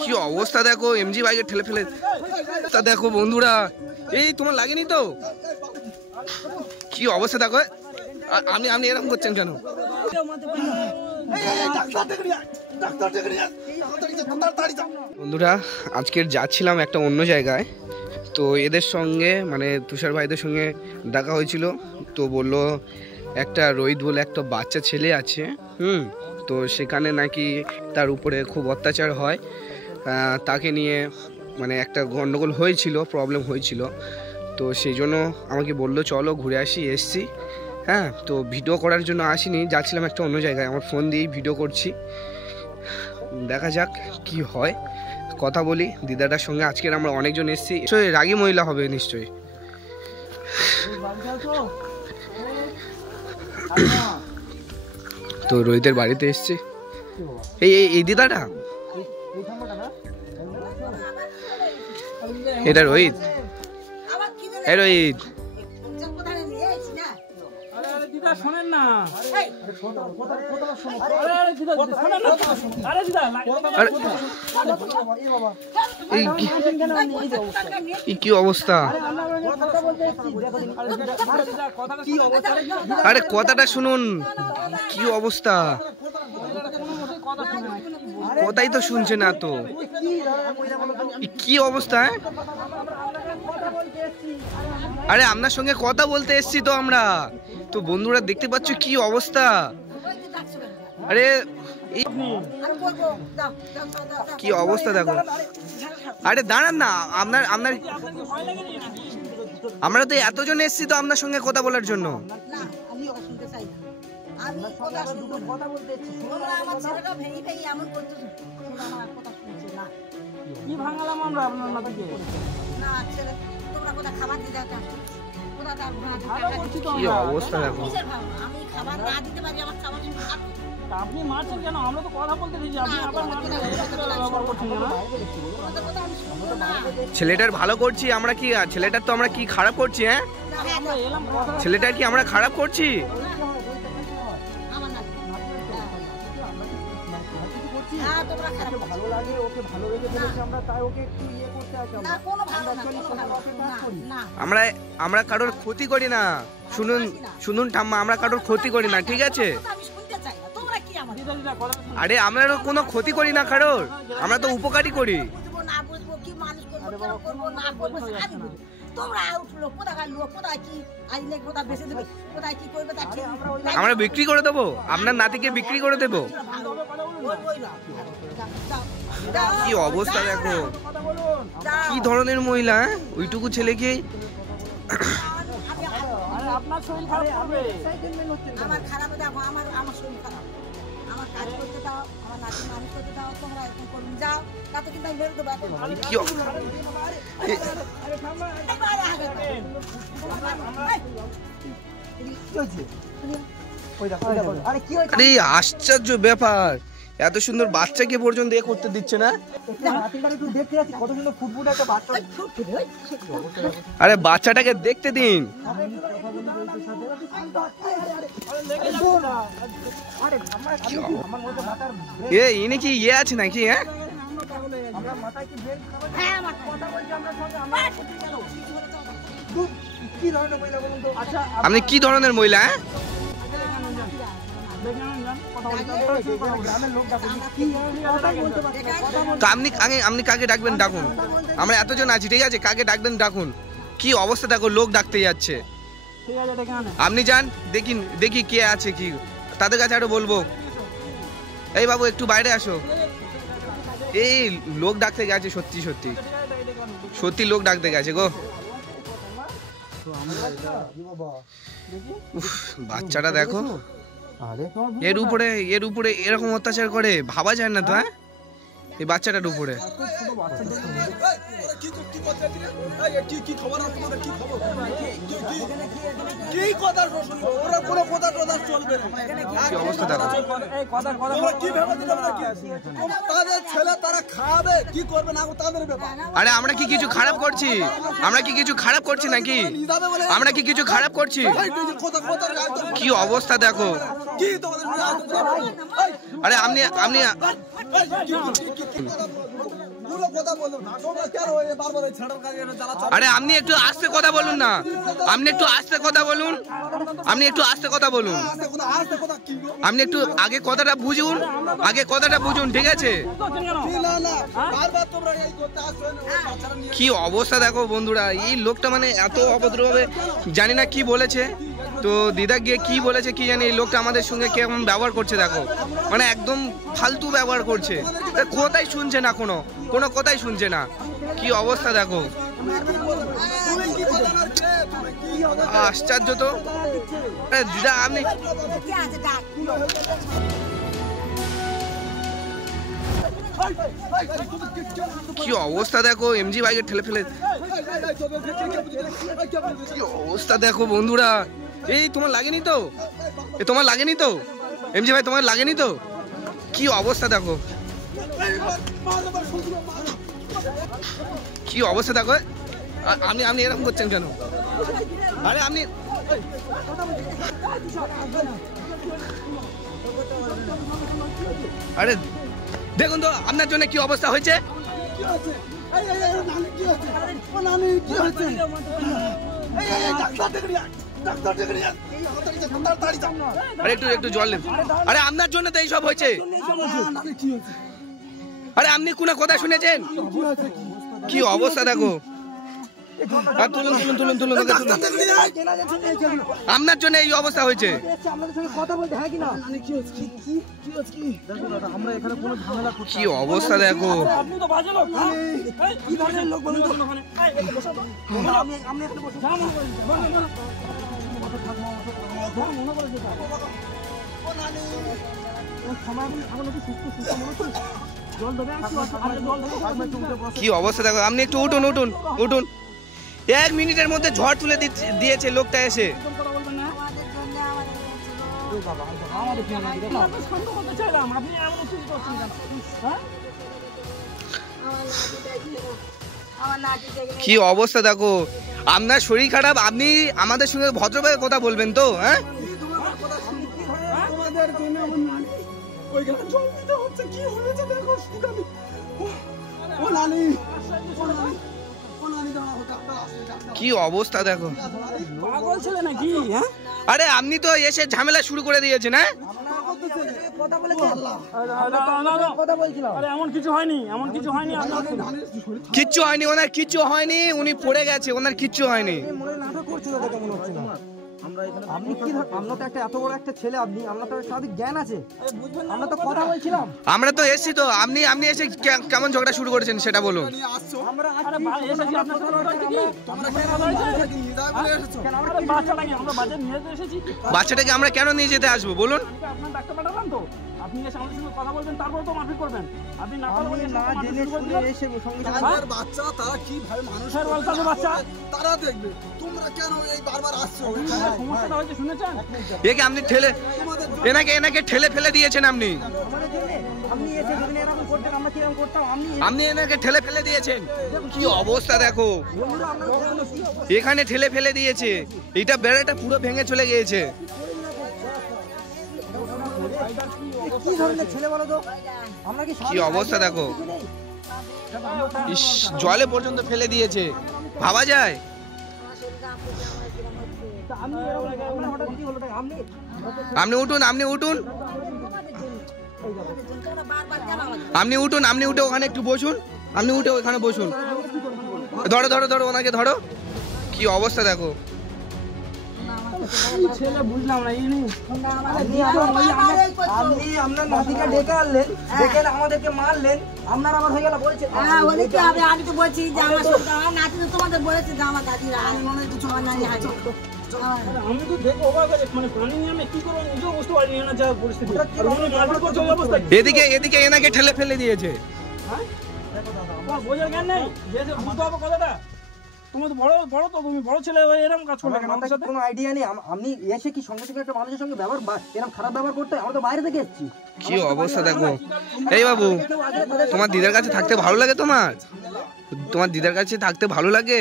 কি অবস্থা দেখো, এমজি বাইকে ঠেলে ফেলে। তা দেখো বন্ধুরা, এই তোমার লাগেনি তো? কি অবস্থা দেখো, আপনি এরকম করছেন কেন? বন্ধুরা আজকের যাচ্ছিলাম একটা অন্য জায়গায়, তো এদের সঙ্গে মানে তুষার ভাইদের সঙ্গে দেখা হয়েছিল। তো বললো একটা রোহিত বলে একটা বাচ্চা ছেলে আছে, তো সেখানে নাকি তার উপরে খুব অত্যাচার হয়, তাকে নিয়ে মানে একটা গন্ডগোল হয়েছিল, প্রবলেম হয়েছিল। তো সেই জন্য আমাকে বললো চলো ঘুরে আসি, এসছি। হ্যাঁ, তো ভিডিও করার জন্য আসিনি, যাচ্ছিলাম একটা অন্য জায়গায়, আমার ফোন দিয়েই ভিডিও করছি। দেখা যাক কি হয়, কথা বলি দিদাটার সঙ্গে। আজকের আমরা অনেকজন এসেছি, নিশ্চয়ই রাগী মহিলা হবে নিশ্চয়ই। তো রোহিতের বাড়িতে এসছি। এই দিদাটা, এটা রোহিত। এই রোহিত, শোনেন না, কি অবস্থা? আরে কথাটা শুনুন, কি অবস্থা? কথাই তো শুনছে না তো, কি অবস্থা? আরে আপনার সঙ্গে কথা বলতে এসছি তো আমরা, তো বন্ধুরা দেখতে পাচ্ছ কি অবস্থা। আরে কি অবস্থা দেখো। আরে দাঁড়ান না, আপনার আমরা তো এতজন এসছি তো আপনার সঙ্গে কথা বলার জন্য। কি অবস্থা দেখো। আপনি মারছেন কেন? আমরা তো কথা বলতে দিয়েছি, আপনি আবার করছেন কেন? ছেলেটার ভালো করছি আমরা, কি ছেলেটার তো আমরা কি খারাপ করছি? হ্যাঁ, ছেলেটার কি আমরা খারাপ করছি? আমরা কারোর ক্ষতি করি না, শুনুন ঠাম্মা, আমরা কারোর ক্ষতি করি না, ঠিক আছে? আরে আমরা কোনো ক্ষতি করি না কারোর, আমরা তো উপকারই করি। আমরা বিক্রি করে দেবো, আপনার নাতিকে বিক্রি করে দেবো। কি অবস্থা দেখো, কি ধরনের মহিলা, ওইটুকু ছেলেকে। আপনার শরীর খারাপ হবে, আমার খারাপ দেখো, আমার শরীর খারাপ, আমার কাজ করতে দাও, আমার নাতি মানুষ করতে দাও, তোমরা এখন করুন যাও, তাতে কিন্তু আমি বেরো দেবো। আরে আশ্চর্য ব্যাপার, এত সুন্দর বাচ্চাকে পর্যন্ত এ করতে দিচ্ছে না। আরে বাচ্চাটাকে দেখতে দিন। ইনি কি ইয়ে আছে নাকি? হ্যাঁ, আপনি কি ধরনের মহিলা? হ্যাঁ, তো আপনি কাকে ডাকবেন ডাকুন, আমরা এতজন আছি, ঠিক আছে? কাকে ডাকবেন ডাকুন। কি অবস্থা দেখো, লোক ডাকতে যাচ্ছে। আপনি যান, দেখি কে আছে, কি তাদের কাছে আরো বলবো। এই বাবু একটু বাইরে আসো, এই লোক ডাকতে গেছে, সত্যি সত্যি সত্যি লোক ডাকতে গেছে গো। বাচ্চাটা দেখো, এর উপরে এরকম অত্যাচার করে, ভাবা যায় না তো। হ্যাঁ, এই বাচ্চাটার উপরে। আরে আমরা কি কিছু খারাপ করছি? আমরা কি কিছু খারাপ করছি নাকি? আমরা কি কিছু খারাপ করছি? কি অবস্থা দেখো। আরে আপনি আরে আপনি একটু আস্তে কথা বলুন না, আপনি একটু আস্তে কথা বলুন, আপনি একটু আস্তে কথা বলুন, আপনি একটু আগে কথাটা বুঝুন, ঠিক আছে? কি অবস্থা দেখো বন্ধুরা, এই লোকটা মানে এত অভদ্রভাবে, জানি না কি বলেছে, তো দিদা গিয়ে কি বলেছে কি জানি, এই লোকটা আমাদের সঙ্গে কেমন ব্যবহার করছে দেখো, মানে একদম ফালতু ব্যবহার করছে, কোথায় শুনছে না, কোনো কথাই শুনছে না, কি অবস্থা দেখো, আশ্চর্য তো। দিদা আপনি কি অবস্থা দেখো, এমজি বাইকে ঠেলে ফেলে, কি অবস্থা দেখো বন্ধুরা, এই তোমার লাগেনি তো, এমজি ভাই তোমার লাগেনি তো, কি অবস্থা দেখো, কি অবস্থা দেখো, আপনি এরকম করছেন কেন? আরে আপনি আরে দেখুন তো আপনার জন্য কি অবস্থা হয়েছে, আরে একটু জল নেন, আরে আপনার জন্য তো এইসব হয়েছে, আরে আপনি কোনো কথা শুনেছেন, কি অবস্থা দেখো, তুলুন, আপনার জন্য এই অবস্থা হয়েছে, কি অবস্থা দেখো, কি অবস্থা দেখো, আপনি একটু উঠুন, 1 মিনিটের মধ্যে ঝড় তুলে দিয়েছে লোকটা এসে, কি অবস্থা দেখো, আপনার শরীর খারাপ, আপনি আমাদের সঙ্গে ভদ্রভাবে কথা বলবেন তো, হ্যাঁ? কি অবস্থা দেখো, আরে আপনি তো এসে ঝামেলা শুরু করে দিয়েছেন, হ্যাঁ? কিচ্ছু হয়নি, ওনার কিচ্ছু হয়নি, উনি পড়ে গেছে, ওনার কিচ্ছু হয়নি, আপনি কি আমরা তো এত বড় একটা ছেলে, আমরা তো স্বাভাবিক জ্ঞান আছে, আমরা তো কথা বলছিলাম, আমরা তো এসেছি তো, আপনি এসে কেমন ঝগড়া শুরু করেছেন সেটা বলুন। বাচ্চাটাকে আমরা কেন নিয়ে যেতে আসবো বলুন? আপনি এসে আমাদের সঙ্গে কথা বলবেন, তারপর তো মারপিট করবেন, আপনি না বাচ্চা তারা কিভাবে মানুষের বাচ্চা তারা দেখবে, তোমরা কেন এই বারবার আসছো? সমস্যাটা হয়েছে শুনেছেন, একে আপনি এনাকে ঠেলে ফেলে দিয়েছেন, আপনি এনাকে ঠেলে ফেলে দিয়েছেন, কি অবস্থা দেখো, এখানে ঠেলে ফেলে দিয়েছে, এইটা বেড়াটা পুরো ভেঙে চলে গিয়েছে, কি অবস্থা দেখো, জলে পর্যন্ত ফেলে দিয়েছে, ভাবা যায়? আপনি উঠে ওখানে একটু বসুন, ধরো ওনাকে ধরো, কি অবস্থা দেখো, ছেলে বুঝলাম না, আপনার নাতিকে ডেকে আনলেন, ডেকে আমাদেরকে মারলেন, আপনার আবার হয়ে গেল বলছেন, আমি তো বলছি যে আমার নাতি তো তোমাদের বলেছে যে আমার দাদিরা, আমি মনে হচ্ছে তোমার নানি আছে, আমি তো দেখো অবাক হয়ে, মানে পানি নিয়ে আমি কি করবো নিজেও বুঝতে পারিনি না, যা পরিস্থিতি, এদিকে এনাকে ঠেলে ফেলে দিয়েছে, বোঝার জ্ঞান নেই, বুঝতে হবে কথাটা, তোমার তো বড় তো, তুমি বড় ছেলে এরকম কাজ করলে কেন? আমাদের সাথে কোনো আইডিয়া নেই, আপনি এসে কি সঙ্গে সঙ্গে একটা মানুষের সঙ্গে ব্যবহার এরকম খারাপ ব্যবহার করতে, আমরা তো বাইরে থেকে এসেছি, কি অবস্থা দেখো। এই বাবু, তোমার দিদার কাছে থাকতে ভালো লাগে? তোমার দিদার কাছে থাকতে ভালো লাগে?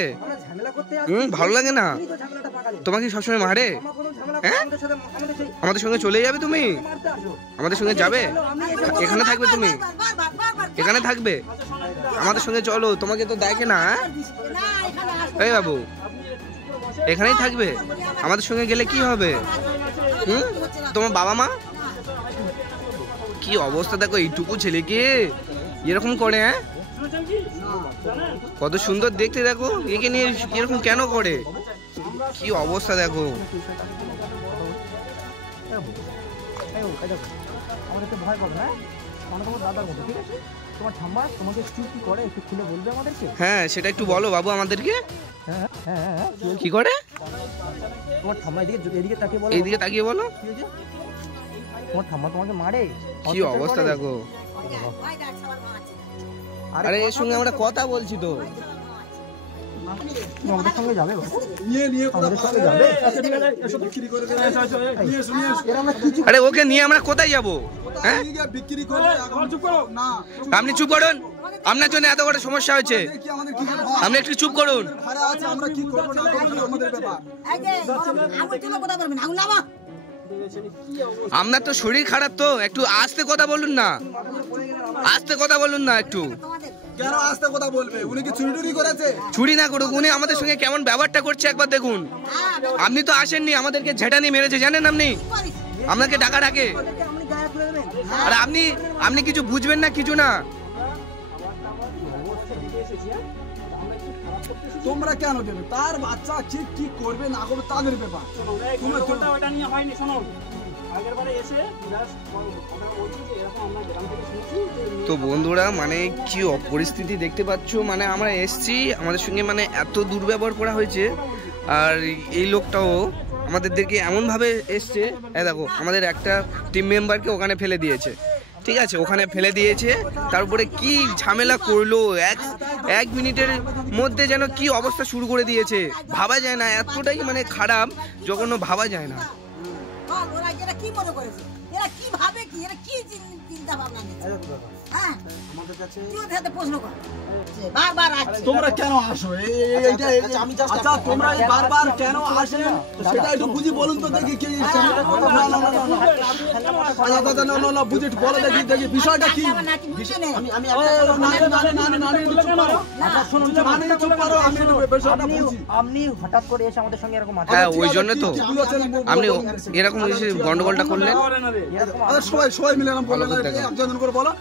ভালো লাগে না? তোমাকে কি সবসময় মারে? আমার কোনো ঝামেলা হ্যাঁ? আমাদের সাথে আমাদের সেই আমাদের সঙ্গে চলে যাবে তুমি? মারতে আসো। আমাদের সঙ্গে যাবে? এখানে থাকবে তুমি? এখানে থাকবে? আমাদের সঙ্গে চলো, তোমাকে তো দেখে না। এই বাবু, এখানেই থাকবে? আমাদের সঙ্গে গেলে কি হবে? তোমার বাবা মা কি অবস্থা দেখো, এইটুকু ছেলেকে এরকম করে। হ্যাঁ, কত সুন্দর দেখতে দেখো, একে নিয়ে এরকম কেন করে? কি অবস্থা দেখো। আমাদেরকে ভয় পাবে না, আমরা তোমার দাদার মতো, ঠিক আছে? তোমার ঠাম্মা তোমাকে কি করে একটু খুলে বলবে আমাদেরকে? হ্যাঁ, সেটা একটু বলো বাবু আমাদেরকে। হ্যাঁ হ্যাঁ হ্যাঁ, কি করে? তোমার ঠাম্মা এদিকে তাকিয়ে বলো। এইদিকে তাকিয়ে বলো। কি হয়েছে? তোমার ঠাম্মা তোমাকে মারে? কি অবস্থা দেখো। আরে এর সঙ্গে আমরা কথা বলছি তো। তুমি আমাদের সঙ্গে যাবে বাবু? নিয়ে আমাদের সঙ্গে যাবে? বিক্রি করে দেবে। নিয়ে এসো, নিয়ে এসো। এরা আমরা কিছু আরে ওকে নিয়ে আমরা কোথায় যাবো? হ্যাঁ, নিয়ে গিয়ে বিক্রি করবে এখন। চুপ করো। না, আপনি চুপ করুন, আপনার জন্য এত বড় সমস্যা হয়েছে। কি আমাদের কি আপনি একটু চুপ করুন। ভাড়া আছে, আমরা কি করবো না করবো সেটা আমাদের ব্যাপার। আপনার তো শরীর খারাপ, তো একটু আস্তে কথা বলুন না, আস্তে কথা বলুন না একটু। কেন আস্তে কথা বলবে? উনি কি চুরি টুরি করেছে? চুরি না করুক, উনি আমাদের সঙ্গে কেমন ব্যবহারটা করছে একবার দেখুন। আপনি তো আসেননি, আমাদেরকে ঝেঁটানি মেরেছে, জানেন আপনি? আপনাকে ডাকা ডাকে। আপনি গায়ে তুলে দেবেন। আর আপনি কিছু বুঝবেন না, কিছু না। তোমরা কেন দেবে? তার বাচ্চা ঠিক কি করবে না করবে তাদের ব্যাপার। ওটা নিয়ে হয়নি, শোনো। আগের বারে এসে আমরা বলছি যে এরকম আমরা গ্রাম থেকে শুনছি যে তো বন্ধুরা, মানে কি পরিস্থিতি দেখতে পাচ্ছ। মানে আমরা এসছি, আমাদের সঙ্গে মানে এত দুর্ব্যবহার করা হয়েছে। আর এই লোকটাও আমাদেরকে এমনভাবে এসছে, দেখো আমাদের একটা টিম মেম্বারকে ওখানে ফেলে দিয়েছে, ঠিক আছে? ওখানে ফেলে দিয়েছে, তারপরে কি ঝামেলা করলো, এক মিনিটের মধ্যে যেন কি অবস্থা শুরু করে দিয়েছে। ভাবা যায় না, এতটাই মানে খারাপ, যখন ভাবা যায় না। ওরা এরা কি মনে করেছে? এরা কি ভাবে, কি এরা কি চিন্তা ভাবনা নিচ্ছে? হ্যাঁ, আমাদের কাছে তুই ওদের সাথে প্রশ্ন কর। বারবার আসছে। তোমরা কেন আসো? আচ্ছা, তোমরা এই বারবার কেন আসেন সেটা একটু বুঝি বলুন তো দেখি। কি না, বুঝে একটু বলো দেখি বিষয়টা কি। আমার নাতি বুঝছে না। আপনি হঠাৎ করে এসে আমাদের সঙ্গে এরকম আচরণ হ্যাঁ, ওই জন্য তো আপনি এরকম এসে গন্ডগোলটা করলেন। সবাই মিলে বললেন, একজন করে বলো,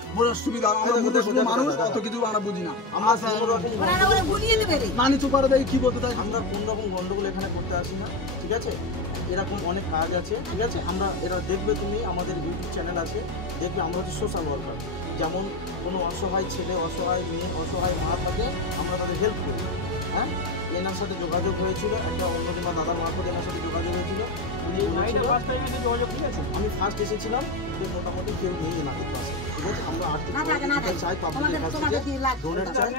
সুবিধা। আমরা মধ্যে শুধু মানুষ, অত কিছু আমরা বুঝি না। ওরা ওরা বুঝিয়ে দেবে রে। নানি চুপ করে দেখি কি বলতে চাই। আমরা কোন রকম গন্ডগোল এখানে করতে আসি না, ঠিক আছে? এরকম অনেক কাজ আছে, ঠিক আছে? আমরা এরা দেখবে, তুমি আমাদের ইউটিউব চ্যানেল আছে, দেখবে আমরা হচ্ছে সোশ্যাল ওয়ার্কার। যেমন কোনো অসহায় ছেলে, অসহায় মেয়ে, অসহায় মা থাকে, আমরা তাদের হেল্প করি। হ্যাঁ, এনার সাথে যোগাযোগ হয়েছিল, একটা অন্যদিন দাদার মারফত এনার সাথে যোগাযোগ হয়েছিল। উনি বলেছিল, আমি ফার্স্ট এসেছিলাম যে মোটামুটি কেউ নেই এনাদের পাশে, ঠিক আছে? আমরা আর্থিক চাই, পাবলিকের কাছ থেকে ডোনেট চাই,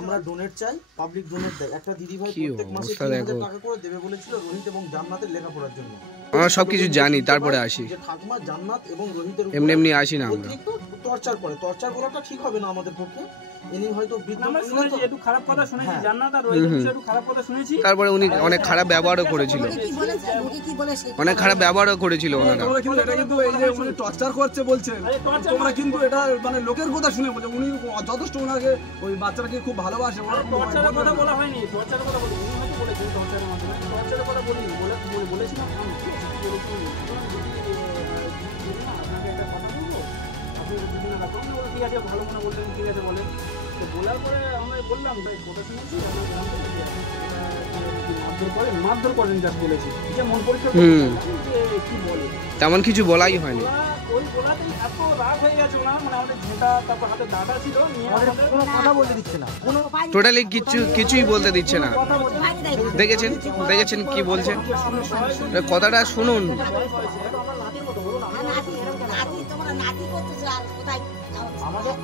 আমরা ডোনেট চাই, পাবলিক ডোনেট দেয়। একটা দিদিভাই প্রত্যেক মাসে 3000 টাকা করে দেবে বলেছিল রোহিত এবং জান্নাতের লেখাপড়ার জন্য। আমরা সবকিছু জানি, তারপরে আসি। যে ঠাকুমা জান্নাত এবং রোহিতের এমনি এমনি আসি না আমরা। অতিরিক্ত টর্চার করে, টর্চার করাটা ঠিক হবে না আমাদের পক্ষে। ইনি হয়তো আমরা শুনেছি, একটু খারাপ কথা শুনেছি, জান্নাত আর রোহিতের বিষয়ে একটু খারাপ কথা শুনেছি। তারপরে উনি অনেক খারাপ ব্যবহারও করেছিল, কি বলেছে? লোকে কি বলে সে অনেক খারাপ ব্যবহারও করেছিল ওনারা। তোমরা কিন্তু এটা কিন্তু এই যে উনি টর্চার করছে বলছেন, তোমরা কিন্তু এটা মানে লোকের কথা শুনে বলছে। উনি যথেষ্ট ওনাকে, ওই বাচ্চাটাকে খুব ভালোবাসে। টর্চারের কথা বলা হয়নি, টর্চারের কথা বলি, উনি হয়তো বলেছেন টর্চারের মাধ্যমে। টর্চারের কথা বলিনি, বলেছিলাম আমি, ঠিক আছে? আপনাকে একটা কথা বলবো, আপনি দুদিন রাখুন। ঠিক আছে, ভালো মনে বললেন, ঠিক আছে বলেন। তো বলার পরে আমরা বললাম, কথা শুনেছি, মারধর করেন যা বলেছি, যে মন পরীক্ষা কি বলে, তেমন কিছু বলাই হয়নি। ওই বলাতেই এত রাগ হয়ে গেছে ওনার, মানে আমাদের ঝেঁটা, তারপর হাতে দাদা ছিল, নিয়ে আমাদের কোনো কথা বলতে দিচ্ছে না, কোনো টোটালি কিছুই বলতে দিচ্ছে না। দেখেছেন কি বলছেন? কথাটা শুনুন। তোমরা নাতি করতেছো আর কোথায় আমাদের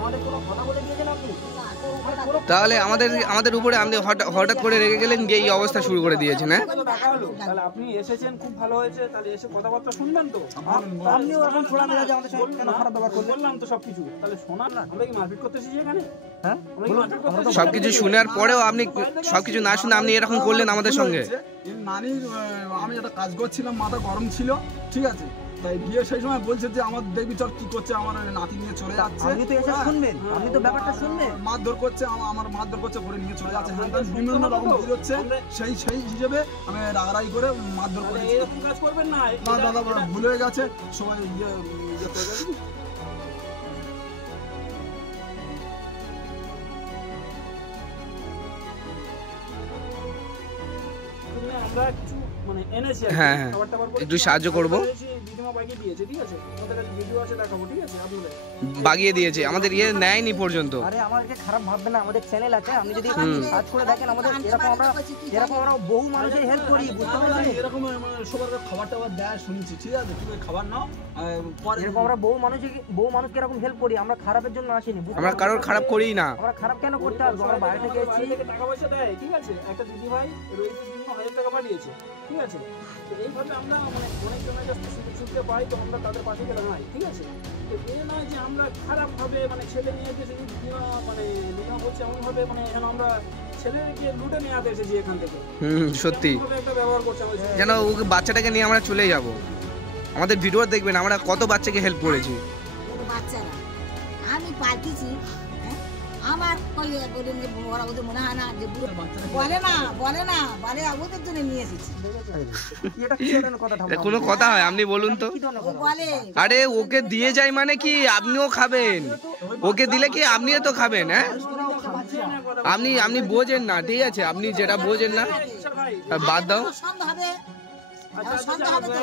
আমাদের কোনো কথা বলে দিয়েছেন আপনি? কোনো তাহলে আমাদের উপরে আপনি হঠাৎ করে রেগে গেলেন, যে এই অবস্থা শুরু করে দিয়েছেন। হ্যাঁ, তাহলে আপনি এসেছেন, খুব ভালো হয়েছে, তাহলে এসে কথাবার্তা শুনবেন তো। আপনিও এখন খোলা মেজাজে আমাদের সঙ্গে কেন খারাপ ব্যবহার করলেন? বললাম তো সবকিছু, তাহলে শোনান না। আমরা কি মারপিট করতে এসেছি এখানে? হ্যাঁ, আমরা কি মারপিট করতে এসেছি? সবকিছু শোনার পরেও আপনি সবকিছু না শুনে আপনি এরকম করলেন আমাদের সঙ্গে। নানির আমি একটা কাজ করছিলাম, মাথা গরম ছিল, ঠিক আছে, তাই গিয়ে সেই সময় বলছে যে আমার দেখবি চল কি করছে, আমার নাতি নিয়ে চলে যাচ্ছে। আপনি তো এসে শুনবেন, আপনি তো ব্যাপারটা শুনবেন। মারধর করছে, আমার মারধর করছে, করে নিয়ে চলে যাচ্ছে, হ্যাঁ বিভিন্ন রকম বুঝ হচ্ছে, সেই হিসেবে আমি রাগারাগি করে মারধর করেছি। এরকম কাজ করবেন না। না দাদা ভুল হয়ে গেছে, সবাই ইয়ে করে গেছে। আমরা কিছু মানে এনেছি আর কি, হ্যাঁ, হ্যাঁ, খাবার টাবার করে একটু সাহায্য করবো। দিদিমা বাইকে দিয়েছে, ঠিক আছে, আমাদের কাছে ভিডিও আছে, দেখাবো, ঠিক আছে আপনাদের। বাগিয়ে দিয়েছে, আমাদের নেয়নি পর্যন্ত। আরে আমাদেরকে খারাপ ভাববেন না, আমাদের চ্যানেল আছে, আপনি যদি সার্চ করে দেখেন আমাদের এরকম আমরা বহু মানুষের হেল্প করি, বুঝতে পারছেন? এরকম সবার খাবার টাবার দেয় শুনেছি, ঠিক আছে, তুমি খাবার নাও পরে এরকম আমরা বহু মানুষকে এরকম হেল্প করি, আমরা খারাপের জন্য আসিনি। আমরা কারোর খারাপ করিই না। আমরা খারাপ কেন করতে আসবো? আমরা বাইরে থেকে এসেছি। বাইরে থেকে টাকা পয়সা দেয়, ঠিক আছে, একটা দিদি ভাই রোহিতের জন্য 1000 টাকা পাঠিয়েছে, ঠিক আছে। তো এইভাবে আমরা মানে অনেক জনের কাছে সুযোগ সুবিধা পাই, তো আমরা তাদের পাশে গেলে নাই, ঠিক আছে। তো এই নয় যে আমরা খারাপভাবে মানে ছেলে নিয়ে এসেছি, মানে লিনা বলছে এমনভাবে, মানে যেন আমরা ছেলেকে লুটে নিয়ে আতে এসেছি এখান থেকে। সত্যি এমনভাবে একটা ব্যবহার করছে আমাদের সাথে। যেন ওকে বাচ্চাটাকে নিয়ে আমরা চলে যাব। আমাদের ভিডিও দেখবেন আমরা কত বাচ্চাকে হেল্প করেছি। বাচ্চারা আমি পাঠিয়েছি, আমার বলে ওরা ওদের মনে হয় না যে বলে না ওদের জন্য নিয়ে এসেছি। এটা কি ধরনের কথা? এটা কোনো কথা হয়? আপনি বলুন তো। ও বলে আরে ওকে দিয়ে যায় মানে কি আপনিও খাবেন, ওকে দিলে কি আপনিও তো খাবেন। হ্যাঁ, আপনি বোঝেন না, ঠিক আছে, আপনি যেটা বোঝেন না বাদ দাও। সন্দেহ হবে, সন্দেহ হবে তো।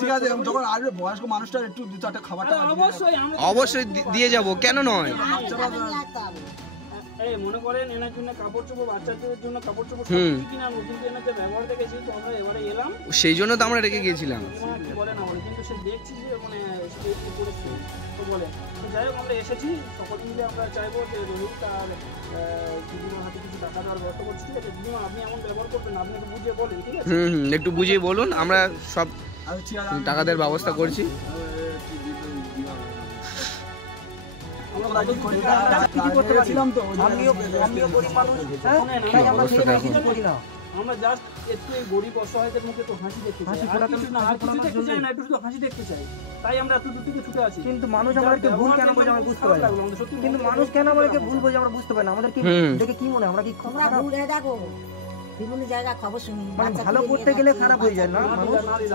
ঠিক আছে, যখন আসবে বয়স্ক মানুষটার একটু 2-4টা খাবার টাবার দিয়ে অবশ্যই আমরা অবশ্যই দিয়ে যাব, কেন নয়। নিয়ে আসতে হবে। এই মনে করেন এনার জন্য কাপড় চোপড়, বাচ্চাদের জন্য কাপড় চোপড় হুম। সব কিনে আনবো, কিন্তু এনার যে ব্যবহার দেখেছি, তো আমরা এবারে এলাম, সেই জন্য তো আমরা রেখে গিয়েছিলাম। কি বলে না বলে, কিন্তু সে দেখছি যে মানে সে কি করেছে, তো বলে। তো যাই হোক আমরা এসেছি, সকলে মিলে আমরা চাইবো যে রোহিত তার দিদিমার হাতে কিছু টাকা দেওয়ার ব্যবস্থা করছি, ঠিক আছে। দিদিমা আপনি এমন ব্যবহার করবেন না, আপনি একটু বুঝিয়ে বলেন, ঠিক আছে। একটু বুঝিয়ে বলুন, আমরা সব আর ঠিক আছে, টাকা দেওয়ার ব্যবস্থা করছি। আমরা কি করি কি করতে পারি? ছিলাম তো ওই আমিও গরিব মানুষ, হ্যাঁ? শোনেন, তাই আমরা অবস্থা ছেলে মেয়ে দেখো। কিছু করি না। আমরা জাস্ট একটু এই গরিব অসহায়দের মুখে তো হাসি দেখতে চাই, হাসি আর ফোটাতে কিছু না, আর কিছু দেখতে চাই না, একটু শুধু হাসি দেখতে চাই, তাই আমরা এত দূর থেকে ছুটে আসি। কিন্তু মানুষ আমাদেরকে ভুল কেন বোঝে আমরা বুঝতে পারি না। কিন্তু মানুষ কেন আমাদেরকে ভুল বোঝে আমরা বুঝতে পারি না। আমাদের কি দেখে কি মনে হয় আমরা কি তোমরা ভুল হয়ে দেখো, বিভিন্ন জায়গা খবর শুনি, মানে বাচ্চা ভালো তুলে করতে নিয়ে গেলে যাচ্ছে, খারাপ হয়ে যায় না মানুষ?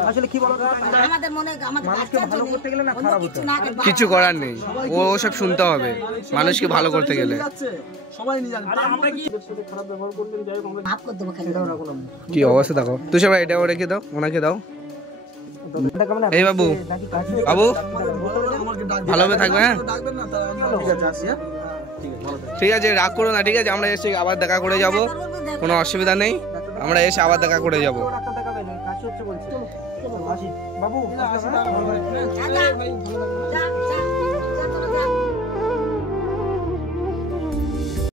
আসলে কি বলতো, আমাদের মনে আমাদের মানুষকে বাচ্চার ভালো জন্য করতে গেলে না অন্য খারাপ কিছু হতে না হয়। করে কিছু করার নেই, ও সব শুনতে হবে মানুষকে ভালো করতে গেলে। সবাই নিয়ে যাচ্ছে। আরে আমরা কি এদের সাথে খারাপ ব্যবহার করবেন, যাই হোক আমরা ভাব করে দেবো খালি। এটাও না কোনো কি অবস্থা দেখো। তুষার ভাই এটাও রেখে দাও, ওনাকে দাও। এটা কেমন এই বাবু, নাকি কাছে বাবু আমাকে ডাক ভালোভাবে থাকবে। হ্যাঁ, ডাকবেন না, তাহলে ঠিক আছে, আসি। হ্যাঁ ঠিক আছে, ভালো থাকবেন। ঠিক আছে, রাগ করো না, ঠিক আছে, আমরা এসে আবার দেখা করে যাব, কোনো অসুবিধা নেই, আমরা এসে আবার দেখা করে যাব। ডাক্তার দেখাবেন, কাছে হচ্ছে বলছে। চলো আসি বাবু, আসি। আচ্ছা,